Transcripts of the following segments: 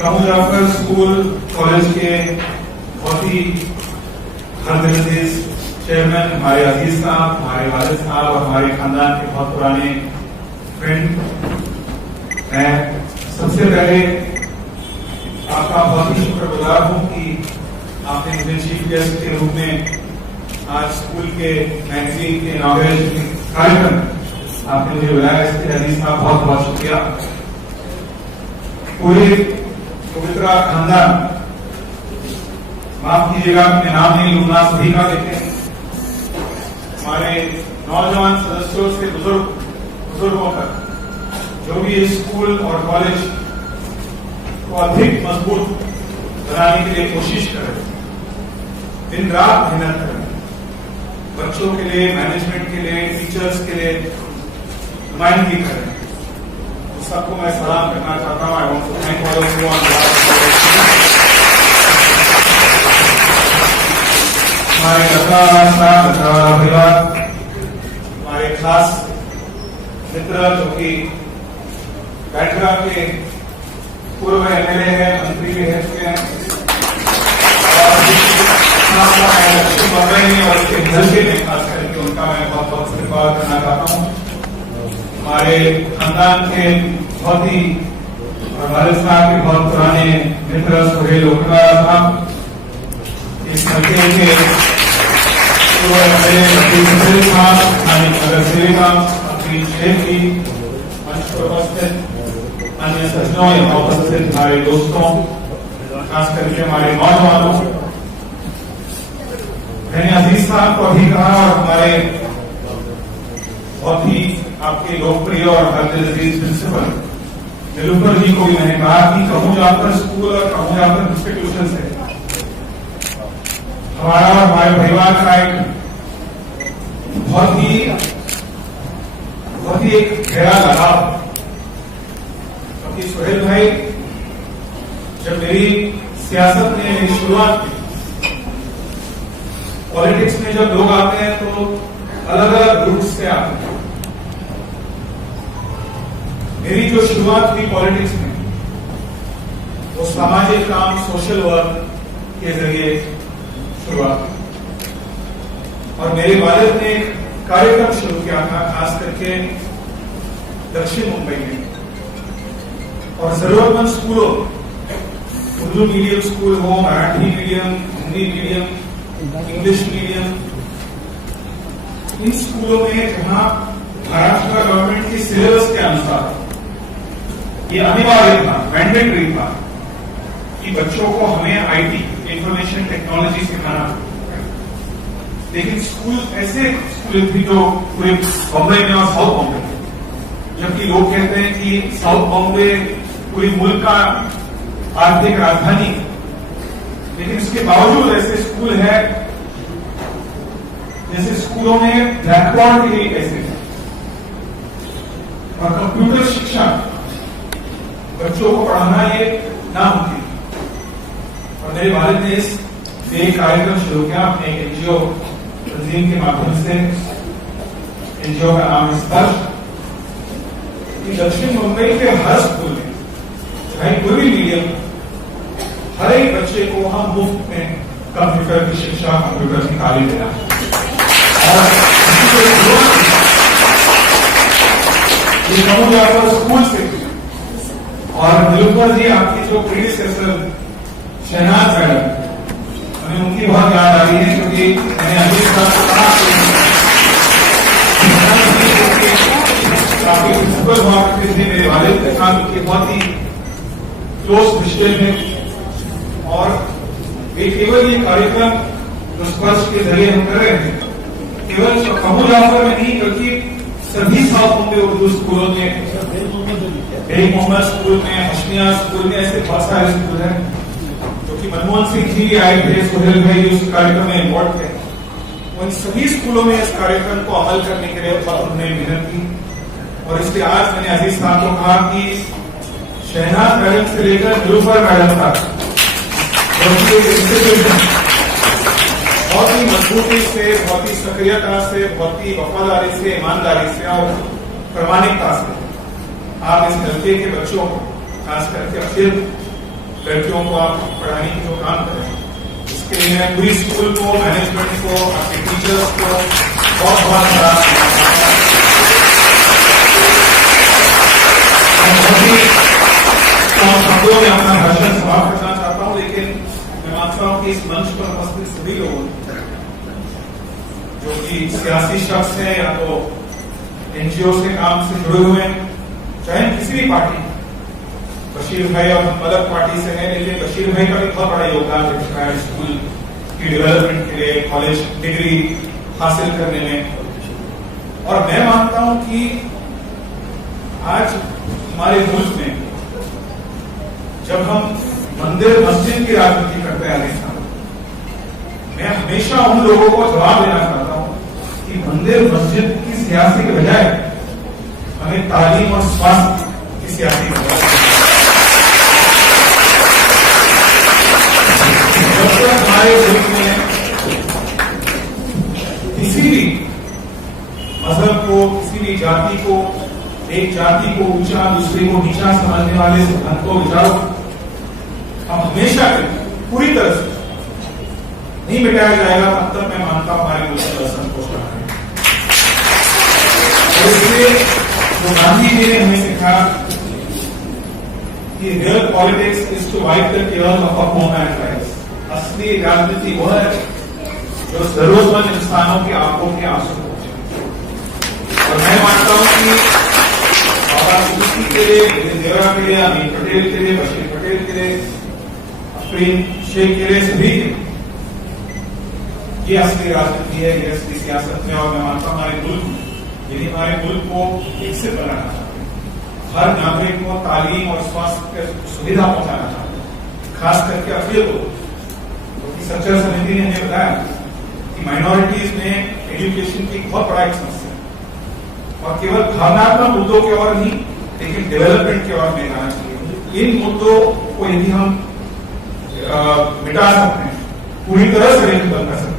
कमू Jafar school college के बहुत ही हरदिल chairman हमारे अजीज साहब, हमारे वालिद साहब और हमारे खानदान के बहुत पुराने फ्रेंड, मैं सबसे पहले आपका बहुत ही शुक्रगुजार हूं कि आपने मुझे चीफ गेस्ट के रूप में आज स्कूल के मैगजीन के इनॉग्रेशन कार्यक्रम आपने मुझे बुलाया। इसके अजीज साहब बहुत बहुत शुक्रिया। पूरे पवित्रा खानदान, माफ कीजिएगा अपने नाम नहीं लूंगा, सभी का देखें, हमारे नौजवान सदस्यों से बुजुर्गों तक जो भी स्कूल और कॉलेज को अधिक मजबूत बनाने के लिए कोशिश करें, दिन रात मेहनत करें, बच्चों के लिए, मैनेजमेंट के लिए, टीचर्स के लिए नुमाइंदगी करें, तो सबको मैं सलाम करना चाहता हूं। I want to thank all of you on हमारे परिवार, हमारे खास मित्र जो कि बैठरा के पूर्व एमएलए है, मंत्री भी रह चुके हैं और उसके हल्के में खास करके उनका मैं बहुत बहुत इस्तेमाल करना चाहता हूँ। हमारे खानदान के बहुत ही वालिद साहब के बहुत पुराने मित्र सुहेल ओकरा साहब, इस हल्के के अन्य सज्जनों या उपस्थित हमारे दोस्तों, खास करके हमारे नौजवानों, मैंने अजीज साहब को अभी कहा और हमारे बहुत ही आपके लोकप्रिय और अजीज प्रिंसिपल नीलूफर जी को भी मैंने कहा कि कमू जाफर स्कूल और कमू जाफर इंस्टीट्यूशन से हमारा और हमारे परिवार का एक बहुत ही एक गहरा लगाव, क्योंकि सुहेल भाई जब मेरी सियासत में मेरी शुरुआत की, पॉलिटिक्स में जब लोग आते हैं तो अलग अलग ग्रुप से आते हैं। मेरी जो शुरुआत हुई पॉलिटिक्स में वो सामाजिक काम, सोशल वर्क के जरिए शुरुआत, और मेरे वालिद ने एक कार्यक्रम शुरू किया था खास करके दक्षिण मुंबई में, और जरूरतमंद स्कूलों, उर्दू मीडियम स्कूल हो, Marathi medium, Hindi medium, English medium, इन स्कूलों में जहां महाराष्ट्र गवर्नमेंट की सिलेबस के अनुसार ये अनिवार्य था, मैंडेटरी था कि बच्चों को हमें आईटी, इंफॉर्मेशन टेक्नोलॉजी सिखाना, लेकिन स्कूल ऐसे स्कूल थी जो पूरे बॉम्बे में और साउथ बॉम्बे में, जबकि लोग कहते हैं कि साउथ बॉम्बे पूरी मुल्क का आर्थिक राजधानी, लेकिन इसके बावजूद ऐसे स्कूल है जैसे स्कूलों में ब्लैकबोर्ड के लिए कैसे, और कंप्यूटर शिक्षा बच्चों को पढ़ाना ये ना होती। और मेरे वालिद ने इस एक कार्यक्रम शुरू किया अपने एक एनजीओ तंजीम के माध्यम से। एनजीओ का नाम स्पर्श, कि दक्षिण मुंबई के हर स्कूल में, चाहे कोई भी मीडियम, हर एक बच्चे को हम मुफ्त में कंप्यूटर की शिक्षा, कंप्यूटर की तालीम देना है। और ये कमू जाफर स्कूल से, और नीलूफर जी आपकी जो प्रीडिसेसर शहनाज मैडम, हमें उनकी बहुत याद आ रही है, क्योंकि मैंने अभी काफी प्रिंसिपल हुआ करते थे, मेरे वालिद के साथ उनके बहुत ही क्लोज रिश्ते में, और एक केवल ये कार्यक्रम जो स्पर्श के जरिए हम कर रहे हैं, केवल कमू जाफर में नहीं बल्कि सभी साउथ बॉम्बे उर्दू स्कूलों में, एक मोहम्मद स्कूल में, हशमिया स्कूल में, ऐसे बहुत सारे स्कूल हैं जो कि मनमोहन सिंह जी आए थे, सुहेल भाई उस कार्यक्रम में इन्वॉल्व थे। उन सभी स्कूलों में इस कार्यक्रम को अमल करने के लिए बहुत उन्होंने मेहनत की, और इसलिए आज मैंने अजीज साहब को कहा कि शहनाज मैडम से लेकर नीलूफर मैडम तक बहुत ही मजबूती से, बहुत ही सक्रियता से, बहुत ही वफादारी से, ईमानदारी से और प्रामाणिकता से आप इस हल्के के बच्चों को, खास करके अखिल लड़कियों को आप पढ़ाने की जो काम कर रहे हैं, इसके लिए मैं पूरी स्कूल को, मैनेजमेंट को, आपके टीचर्स को बहुत बहुत शब्दों में अपना भाषण समाप्त करना चाहता हूं, लेकिन मैं मानता हूं कि इस मंच पर उपस्थित सभी लोग जो कि सियासी शख्स हैं या तो एनजीओ के काम से जुड़े हुए हैं, चाहे किसी भी पार्टी, बशीर भाई और हम अलग पार्टी से हैं, लेकिन बशीर भाई का भी बहुत बड़ा योगदान है स्कूल की डेवलपमेंट के लिए, कॉलेज डिग्री हासिल करने में। और मैं मानता हूं कि आज हमारे मुल्क में जब हम मंदिर मस्जिद की राजनीति करते हैं राजस्थान, मैं हमेशा उन लोगों को जवाब देना चाहता हूं कि मंदिर मस्जिद की सियासी के बजाय हमें तालीम और स्वास्थ्य की सियासी जब तक हमारे मुल्क में किसी भी मजहब को, किसी भी जाति को, एक जाति को ऊंचा दूसरे को नीचा समझने वाले सिद्धांतों विचारों हम हमेशा पूरी तरह से नहीं मिटाया जाएगा, तब तक मैं मानता हूं हमारे मुल्क का असंतोष रहा है। और इसलिए जो गांधी जी ने हमें सिखाया कि real politics is to wipe the tears of a poor man rights, असली राजनीति वह है जो जरूरतमंद इंसानों की आंखों के आंसू पहुंचे। और मैं मानता हूं कि बाबा सिद्दीकी के लिए, देवरा के लिए, अमीर पटेल के लिए, बशीर पटेल के लिए, अफरीन शेख के लिए, सभी ये असली राजनीति है, ये असली सियासत है। और मैं मानता हूं हमारे मुल्क, यदि हमारे मुल्क को विकसित बनाना चाहते हैं, हर नागरिक को तालीम और स्वास्थ्य सुविधा पहुंचाना चाहते हैं, खास करके अफील को, क्योंकि सच्चा समिति ने हमें बताया कि माइनॉरिटीज में एजुकेशन की बहुत बड़ा एक समस्या है, और केवल भावनात्मक मुद्दों के और नहीं, लेकिन डेवलपमेंट के और में जाना चाहिए। इन मुद्दों को यदि हम मिटा सकते हैं, पूरी तरह से नहीं बदल सकते,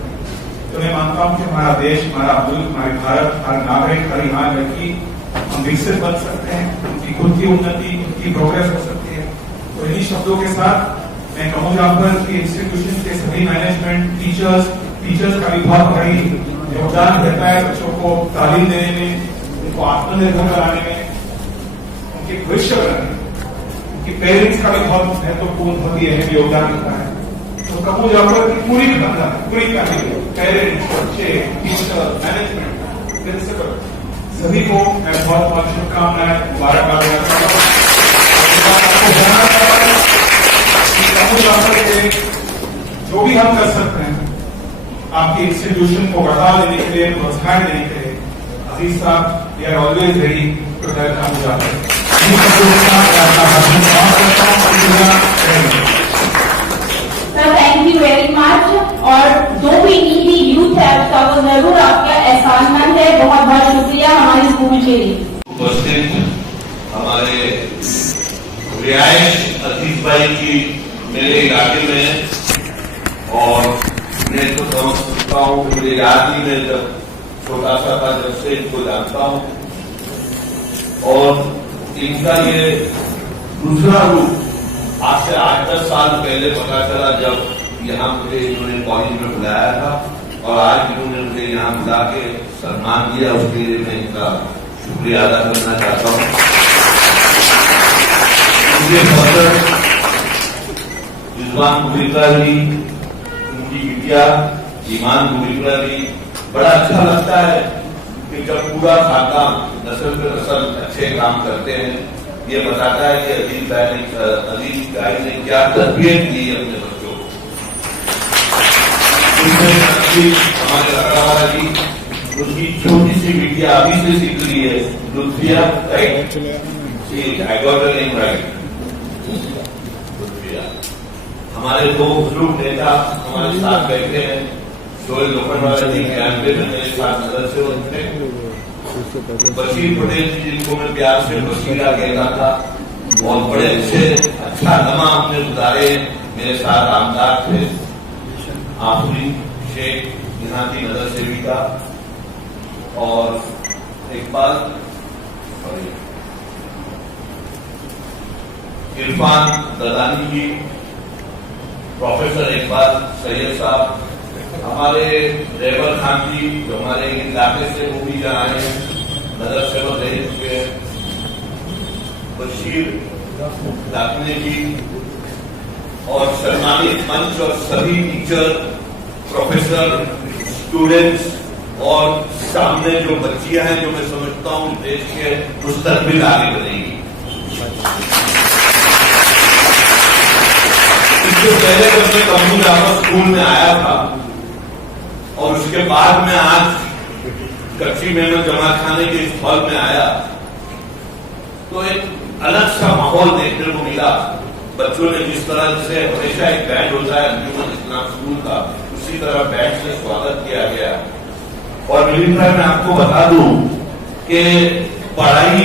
तो मैं मानता हूं कि हमारा देश, हमारा मुल्क, हमारे भारत, हर नागरिक, हर ईमान व्यक्ति हम विकसित बन सकते हैं, उनकी खुद की उन्नति, खुद की प्रोग्रेस हो सकती है। तो इन्हीं शब्दों के साथ मैं कहूँ यहाँ पर कि इंस्टीट्यूशन के सभी मैनेजमेंट, टीचर्स का भी बहुत बड़ी योगदान रहता है बच्चों को तालीम देने में, उनको आत्मनिर्भर बनाने में, उनके भविष्य बनाने में। उनकी पेरेंट्स का भी बहुत महत्वपूर्ण, बहुत ही अहम योगदान होता है। तो कहूँ यहाँ पर कि पूरी फैमिली, पेरेंट्स, बच्चे, टीचर, मैनेजमेंट, प्रिंसिपल, सभी को मैं बहुत बहुत शुभकामनाएं, मुबारकबाद देता हूं। जो भी हम कर सकते हैं आपकी इंस्टीट्यूशन को बढ़ावा देने के लिए, प्रोत्साहन देने के लिए, Aziz sahab, we are always ready to help हम जाते हैं। Thank you very much. और जो भी नीडी यूथ है उसका वो जरूर आपका एहसानमंद है। बहुत बहुत शुक्रिया हमारे स्कूल के लिए उपस्थित हमारे रियायश अजीज भाई की मेरे इलाके में, और मैं तो समझ सकता हूँ कि मेरी याद ही में जब छोटा सा था, जब से इनको जानता हूँ। और इनका ये दूसरा रूप आज से 8-10 साल पहले पता चला, जब यहाँ मुझे इन्होंने कॉलेज में बुलाया था, और आज इन्होंने मुझे यहाँ बुला के सम्मान दिया, उसके लिए मैं इनका शुक्रिया अदा करना चाहता हूँ। मुझे रिजवान गुलिका जी, उनकी बिटिया ईमान गुलिका जी, बड़ा अच्छा लगता है कि जब पूरा खाता नस्ल पे नस्ल अच्छे काम करते हैं। ये बताता है कि अजीज भाई ने क्या तरबियत दी अपने बच्चों को। हमारे लकड़ावाला जी, उनकी छोटी सी बिटिया अभी से सीख रही है, Lutfiya, right? I got the name right, Lutfiya. हमारे दो बुजुर्ग नेता हमारे साथ बैठे हैं, शोएब लोखंडवाला जी कैंपे में मेरे साथ नजर से उठे, बशीर पटेल जी जिनको मैं प्यार से बशीरा कहता था, बहुत बड़े अच्छा नमा हमने गुजारे, मेरे साथ आमदार थे। आफरी शेख यहाँ की नजर से भी था, और इकबाल इरफान ददानी जी, प्रोफेसर इकबाल सैयद साहब, हमारे रेबर खान जी जो हमारे इलाके से वो भी यहाँ आए हैं, नजर सेवक रह चुके हैं, बशीर दाखने जी और सम्मानित मंच और सभी टीचर, प्रोफेसर, स्टूडेंट्स और सामने जो बच्चियां हैं जो मैं समझता हूं देश के मुस्तकबिल आगे बढ़ेगी। इससे पहले जब मैं कमू जाफर स्कूल में आया था और उसके बाद में आज कच्ची मेमन जमात खाने के इस हॉल में आया तो एक अलग सा माहौल देखने को मिला। बच्चों ने जिस तरह से हमेशा एक बैंड होता है अंजुमन इस्लाम स्कूल का, उसी तरह बैंड से स्वागत किया गया। और मिलिंद भाई मैं आपको बता दूं कि पढ़ाई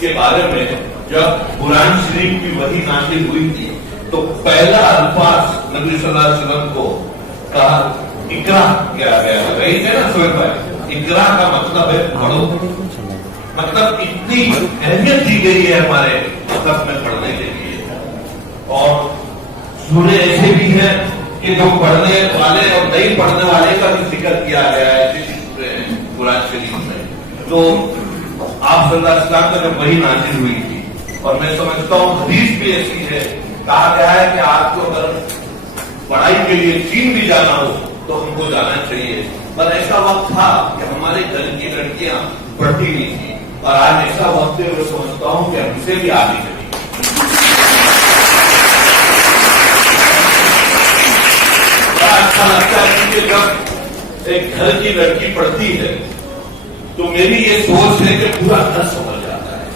के बारे में जब कुरान शरीफ की वही नाजिल हुई थी तो पहला अल्फाज नबी सल्लल्लाहु अलैहि वसल्लम को कहा इकरा किया गया। वही थे ना सोहेब भाई, इकरा का मतलब है पढ़ो। मतलब इतनी अहमियत दी गई है हमारे मतलब में पढ़ने के लिए। और सूरे ऐसे भी हैं कि जो पढ़ने वाले और नहीं पढ़ने वाले का भी जिक्र किया गया है कुरान शरीफ में। तो आप सल्लल्लाहु अलैहि वसल्लम का जब वही नाजिल हुई थी और मैं समझता हूँ हदीस भी ऐसी है, कहा गया है कि आपको अगर पढ़ाई के लिए चीन भी जाना हो तो हमको जाना चाहिए। पर ऐसा वक्त था कि हमारे घर की लड़कियां पढ़ती नहीं थी और आज ऐसा वक्त है मैं समझता हूं कि हमसे भी आगे चली। बड़ा अच्छा लगता है कि जब एक घर की लड़की पढ़ती है तो मेरी ये सोच है कि पूरा घर समझ जाता है,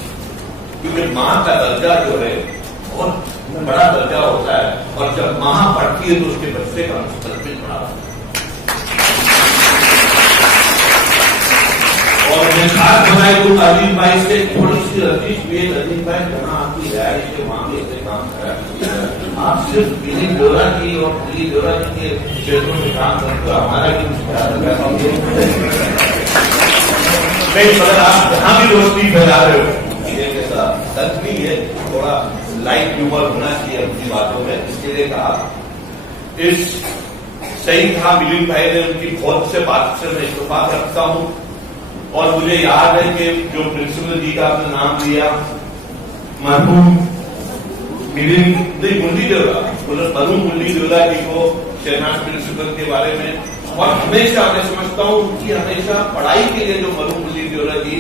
क्योंकि मां का दर्जा जो है बहुत बड़ा दर्जा होता है और जब मां पढ़ती है तो उसके बच्चे का मुस्तकबिल बड़ा होता है। और मैं खास बनाई तो अजीत भाई से थोड़ी सी रजिश भी है। अजीत भाई जहाँ आपकी रिहाइश के मामले से काम करा, आप सिर्फ बिली डोरा की और बिली डोरा जी के क्षेत्रों में काम करते हो, हमारा भी नहीं, मगर आप जहाँ भी रोशनी फैला रहे हो ये सच भी है, थोड़ा लाइट ह्यूमर होना चाहिए अपनी बातों में। इसके लिए कहा इस सही कहा मिलिंद भाई ने, उनकी बहुत से बात से मैं इत्तेफाक रखता हूं। और मुझे याद है कि जो प्रिंसिपल जी का आपने नाम लिया मरहूम मिलिंद मुंडी देवरा, मरहूम मुंडी देवरा जी को शहनाज प्रिंसिपल के बारे में, और हमेशा मैं समझता हूँ उनकी हमेशा पढ़ाई के लिए जो मरहूम मुंडी देवरा जी,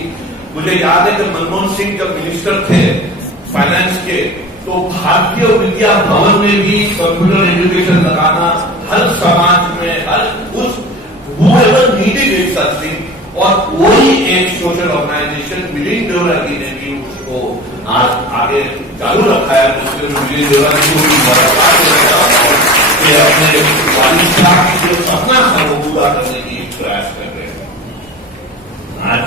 मुझे याद है कि मनमोहन सिंह जब मिनिस्टर थे फाइनेंस के तो भारतीय विद्या भवन में भी कंप्यूटर एजुकेशन लगाना हर समाज में हर उस नीडेड एक सच, और वही एक सोशल ऑर्गेनाइजेशन मिलिंद देवरा जी ने भी उसको आज आगे चालू रखा है। मिलिंद देवरा जी को भी अपने वालिद साहब की जो सपना था वो पूरा करने की प्रयास कर रहे हैं। आज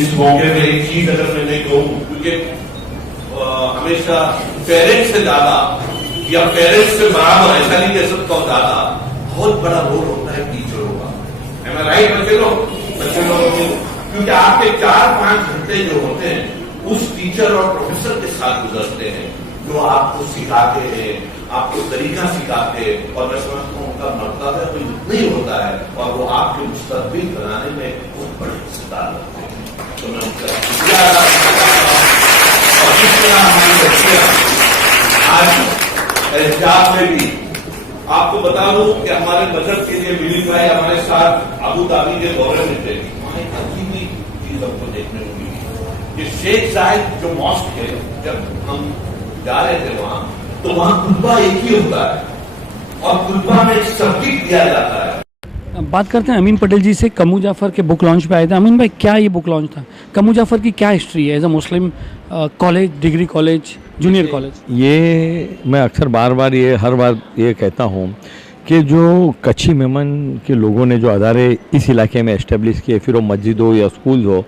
इस मौके में एक चीज अगर मैं नहीं कहूं, क्योंकि हमेशा पेरेंट्स से ज्यादा या पेरेंट्स से बराबर ऐसा नहीं कह सकता हूं, ज्यादा बहुत बड़ा रोल होता है टीचरों का। Am I right, बच्चे लोग? क्योंकि आपके 4-5 घंटे जो होते हैं उस टीचर और प्रोफेसर के साथ गुजरते हैं, जो आपको सिखाते हैं, आपको तरीका सिखाते हैं, और मैं समझता हूँ उनका मर्तबा कोई नहीं होता है और वो आपके मुस्तकबिल बनाने में बहुत बड़े हिस्सेदार होते हैं। तो मैं उनका शुक्रिया अदा करता हूं। और जिस तरह हमारी बच्चियां आज एहतियात में भी, आपको बता दूं कि हमारे बजट के लिए मिलिंद भाई हमारे साथ अबू धाबी के दौरे में थे। वहां एक अजीब चीज हमको देखने को मिली कि शेख जायद जो मॉस्क है, जब हम जा रहे थे वहां तो वहां खुतबा एक ही होता है और खुतबा में एक सब्जेक्ट दिया जाता है। बात करते हैं अमीन पटेल जी से। कमू जाफर के बुक लॉन्च पे आए थे। अमीन भाई, क्या ये बुक लॉन्च था? कमू जाफर की क्या हिस्ट्री है as a Muslim college, degree college, junior college? ये मैं अक्सर बार बार हर बार ये कहता हूँ कि जो कच्ची मेमन के लोगों ने जो अदारे इस इलाके में इस्टेब्लिश किए, फिर वो मस्जिद हो या स्कूल हो,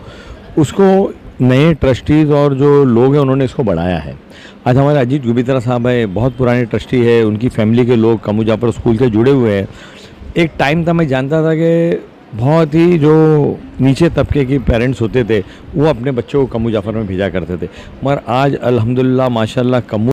उसको नए ट्रस्टीज़ और जो लोग हैं उन्होंने इसको बढ़ाया है। आज हमारे अजीत गुबित्रा साहब है, बहुत पुराने ट्रस्टी है, उनकी फैमिली के लोग कमू जाफर स्कूल से जुड़े हुए हैं। एक टाइम था मैं जानता था कि बहुत ही जो नीचे तबके के पेरेंट्स होते थे वो अपने बच्चों को कमू जाफर में भेजा करते थे, मगर आज अल्हम्दुलिल्लाह माशाल्लाह कमू